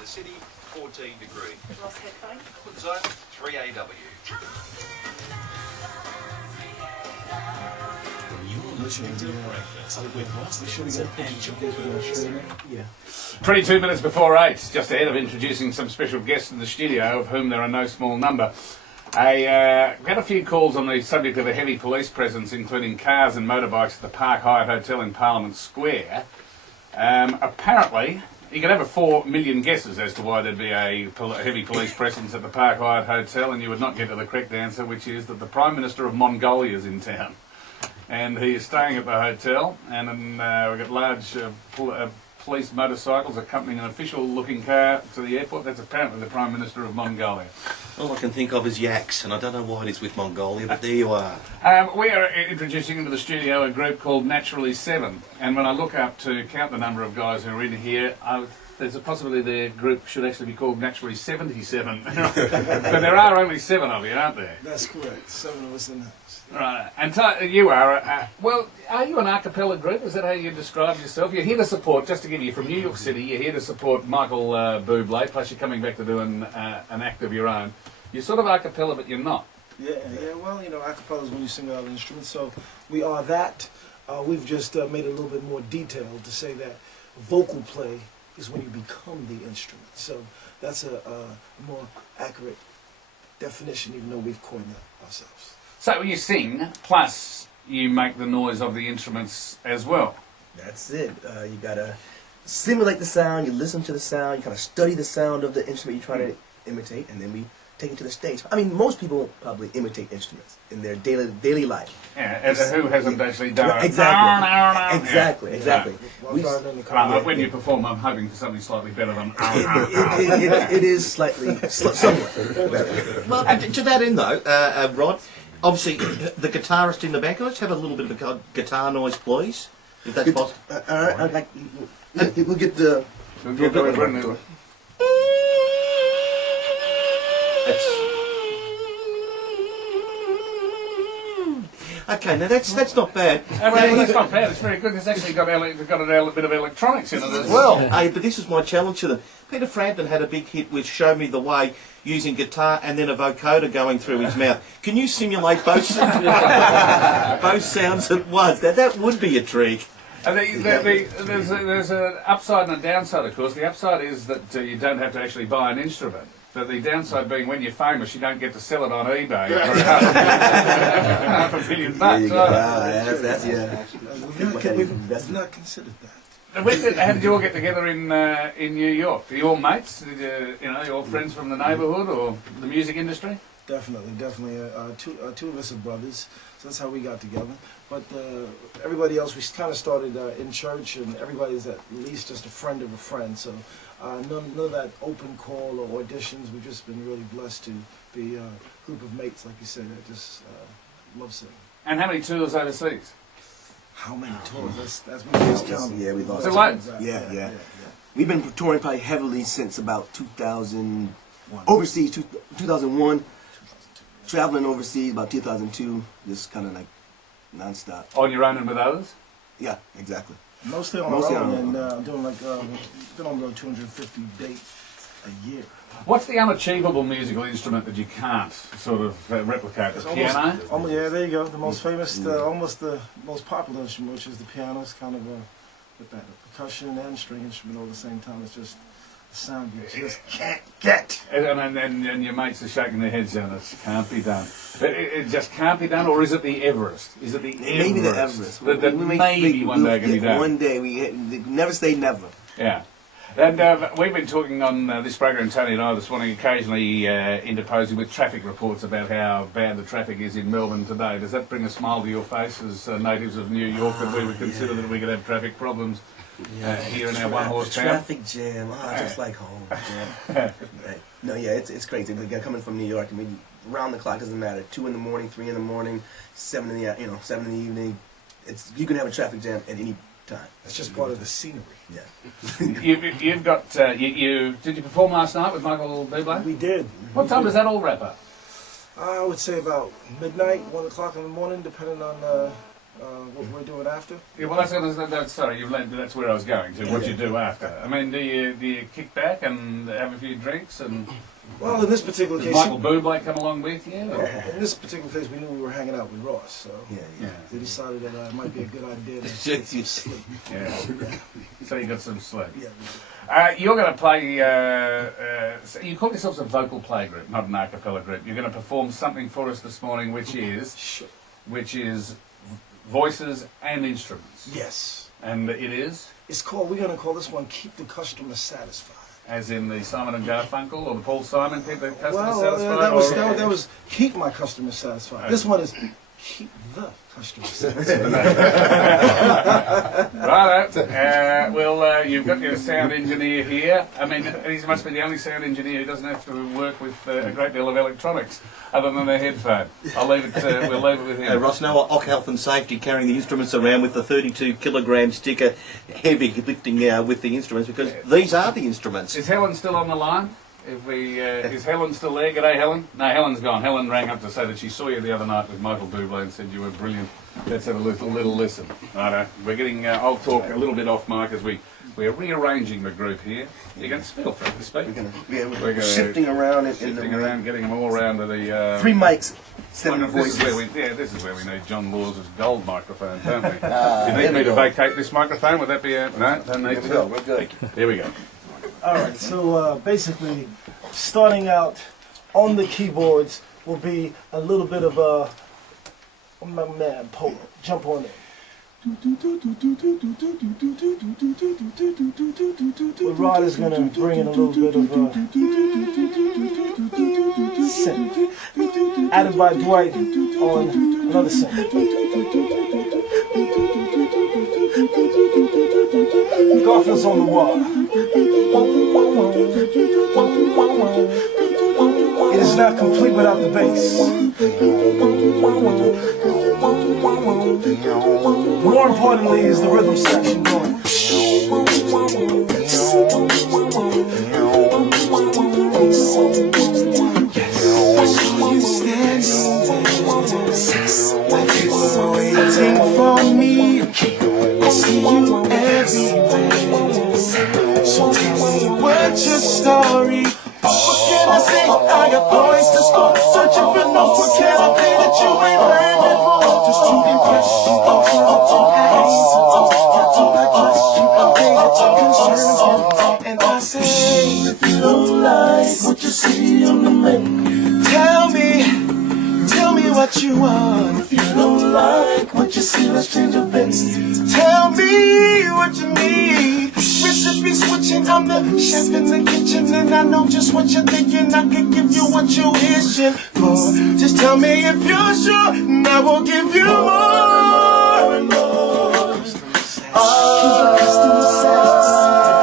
the city, 14 degrees. Ross headphone. Zone 3AW. You're listening to Breakfast with Ross and Tony. Yeah. 22 minutes before 8, just ahead of introducing some special guests in the studio, of whom there are no small number. We had a few calls on the subject of a heavy police presence, including cars and motorbikes at the Park Hyatt Hotel in Parliament Square. Apparently, you could have 4 million guesses as to why there'd be a heavy police presence at the Park Hyatt Hotel, and you would not get to the correct answer, which is that the Prime Minister of Mongolia is in town. And he is staying at the hotel, and we've got large police motorcycles accompanying an official-looking car to the airport. That's apparently the Prime Minister of Mongolia. All I can think of is yaks, and I don't know why it is with Mongolia, but there you are. We are introducing into the studio a group called Naturally 7, and when I look up to count the number of guys who are in here, there's a possibility their group should actually be called Naturally 77. But there are only 7 of you, aren't there? That's correct. 7 of us in the house. Right, and you are, well, are you an a cappella group? Is that how you describe yourself? You're here to support, just to give you from New York City, you're here to support Michael Bublé, plus you're coming back to do an act of your own. You're sort of a cappella, but you're not. Yeah, well, you know, a cappella is when you sing out an instrument, so we are that. We've just made it a little bit more detailed to say that vocal play is when you become the instrument. So that's a more accurate definition, even though we've coined that ourselves. So you sing, plus you make the noise of the instruments as well. That's it. You gotta simulate the sound, you listen to the sound, you kind of study the sound of the instrument you're trying to imitate, and then we take it to the stage. I mean, most people probably imitate instruments in their daily life. Yeah, as who hasn't actually done it. Exactly. When you perform, I'm hoping for something slightly better than it is slightly, somewhat better. Well, to that end though, Rod, obviously the guitarist in the band, can I just have a little bit of a guitar noise, please? If that's possible. Alright, we'll get the... Okay, now that's not bad. Well, that's not bad. It's very good. It's actually got a bit of electronics in it as well. Hey, but this is my challenge to them. Peter Frampton had a big hit with "Show Me the Way" using guitar and then a vocoder going through his mouth. Can you simulate both sounds at once? Now that would be a trick. And there's an upside and a downside, of course. The upside is that you don't have to actually buy an instrument. But the downside being, when you're famous, you don't get to sell it on eBay for $500 million. We've not considered that. How did you all get together in New York? Are you all mates? You all friends from the neighbourhood or the music industry? Definitely. Two of us are brothers, so that's how we got together. But everybody else, we kind of started in church, and everybody's at least just a friend of a friend. So none of that open call or auditions. We've just been really blessed to be a group of mates, like you said, that just love singing. And how many tours overseas? How many tours? That's we just counted. Yeah, we've lost. Yeah. We've been touring probably heavily since about 2000, overseas, 2001. Traveling overseas about 2002, just kind of like non-stop. On your own and with others? Yeah, exactly. Mostly on our own, and doing like, been on about 250 dates a year. What's the unachievable musical instrument that you can't sort of replicate? The piano? Yeah, there you go. The most famous, almost the most popular instrument, which is the piano. It's kind of with that percussion and string instrument all at the same time. It's just the sound you just can't get. And your mates are shaking their heads down. It can't be done. It just can't be done, or is it the Everest? Is it the Everest? Maybe the Everest. That maybe one day can be done. One day. We never say never. Yeah. And we've been talking on this program, Tony and I, this morning, occasionally interposing with traffic reports about how bad the traffic is in Melbourne today. Does that bring a smile to your face as natives of New York, that we would consider that we could have traffic problems here in our one-horse town? Traffic jam, just like home. No, it's crazy. We're coming from New York, and we round the clock, doesn't matter. 2 in the morning, 3 in the morning, 7 in the 7 in the evening. You can have a traffic jam at any time. That's just part of the scenery. Yeah. You've got did you perform last night with Michael Bublé? We did. What time does that all wrap up? I would say about midnight, 1 o'clock in the morning, depending on what we're doing after. Yeah, well, that's where I was going to. What you do after? I mean, do you kick back and have a few drinks and? Well, in this particular Does case, Michael Bublé come along with you? Or? in this particular case, we knew we were hanging out with Ross, so Yeah. we decided that it might be a good idea to sleep. Yeah. So you got some sleep. Yeah. You're going to play. So you call yourselves a vocal play group, not an a cappella group. You're going to perform something for us this morning, which is voices and instruments. Yes. And it is, We're going to call this one "Keep the Customer Satisfied." as in the Simon and Garfunkel or the Paul Simon, keep the customer Well, satisfied. that was keep my customer satisfied. Okay. This one is keep the customer satisfied. Righto. Well, you've got your sound engineer here. I mean, he must be the only sound engineer who doesn't have to work with a great deal of electronics other than their headphone. We'll leave it with him. Ross, no OC Health and Safety carrying the instruments around with the 32-kilogram sticker, heavy lifting with the instruments, because these are the instruments. Is Helen still on the line? Is Helen still there? G'day, Helen. No, Helen's gone. Helen rang up to say that she saw you the other night with Michael Bublé and said you were brilliant. Let's have a little listen. Righto. We're getting. I'll talk a little bit off mic as we're rearranging the group here. You can feel free to speak. We're gonna shifting around Getting them all around to the. 3 mics, 7 voices. This is where we need John Law's gold microphone, don't we? You need me to vacate this microphone? Would that be a no? Don't need to. We're good. Here we go. All right, so basically, starting out on the keyboards will be a little bit of a my man Pope. Jump on it. Well, Rod is gonna bring in a little bit of synth, added by Dwight on another synth. Garfield's on the wall. It is not complete without the bass. More importantly is the rhythm section going. Waiting for me, I see you everywhere. So tell me what's your story? What can I say? I got points to score, searching for notes. What can I play that you ain't heard before? Just to impress you, and I say, if you don't like what you see on the menu, tell me what you want. If you don't like what you see, let's change the venue. Tell me what you need. Recipe switching, I'm the chef in the kitchen, and I know just what you're thinking. I can give you what you're wishing for. Just tell me if you're sure, and I will give you more and more. Customer satisfied.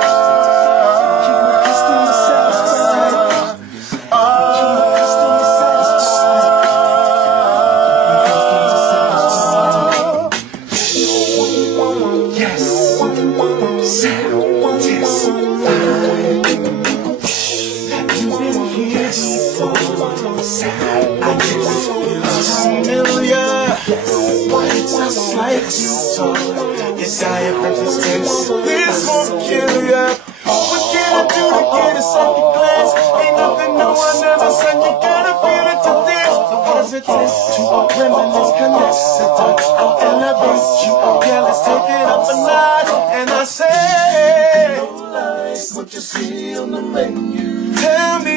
Yes, I am resistance. This won't kill ya. What can I do to get a second class? Ain't nothing no one ever said. You gotta feel it to this. The positive to reminisce, connect the touch. I'll elevate you. Yeah, let's take it up a notch. And I say, don't like what you see on the menu. Tell me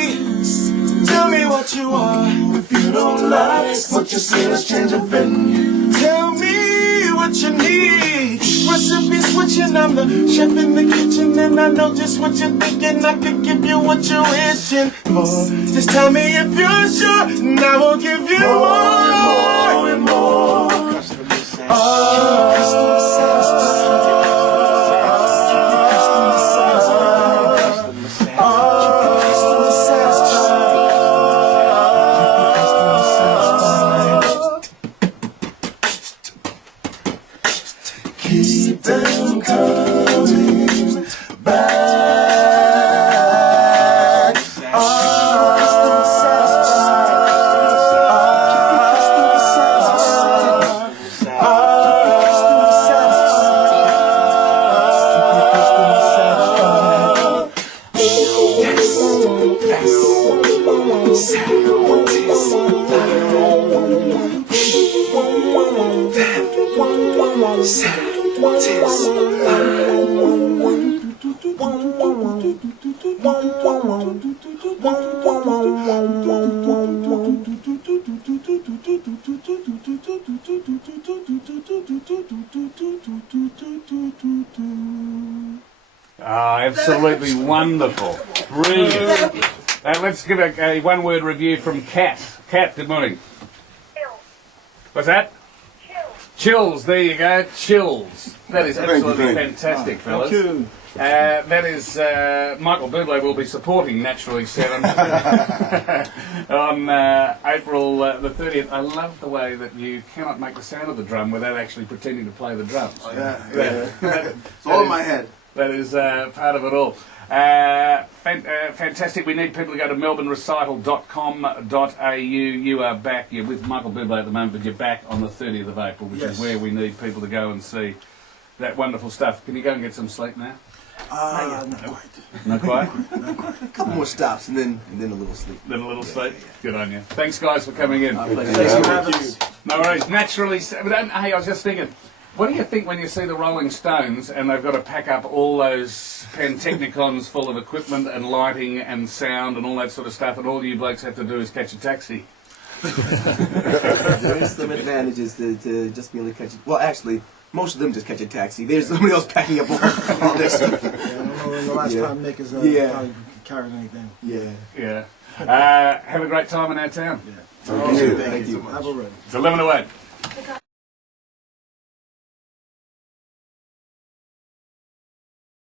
what you want. If you don't like what you see, let's change the venue. Tell me what you need. Recipe switching, I'm the chef in the kitchen, and I know just what you're thinking. I can give you what you're wishing for. Just tell me if you're sure, and I will give you more and more. Customer satisfied. Keep them coming back. Ah, absolutely wonderful. Brilliant. Let's give a one-word review from Kat. Kat, good morning. What's that? Chills, there you go. Chills. That is absolutely fantastic, fellas. Thank you. That is, Michael Bublé will be supporting Naturally 7 on April the 30th. I love the way that you cannot make the sound of the drum without actually pretending to play the drums. Oh, yeah. It's all in my head. That is part of it all. Fantastic. We need people to go to melbournerecital.com.au. You are back. You're with Michael Bublé at the moment, but you're back on the 30th of April, which is where we need people to go and see that wonderful stuff. Can you go and get some sleep now? Not quite. Not quite? A couple more stops and then a little sleep. Then a little sleep? Good on you. Thanks, guys, for coming in. Thanks for having us. No worries. Naturally, hey, I was just thinking, what do you think when you see the Rolling Stones and they've got to pack up all those Pantechnicons full of equipment and lighting and sound and all that sort of stuff, and all you blokes have to do is catch a taxi? There is some advantages to just being able to catch it. Well, actually, most of them just catch a taxi. There's somebody else packing up all this stuff. I don't know when the last time Nick has probably carried anything. Yeah. Have a great time in our town. Thank you. Have a ready. It's 11 to 8.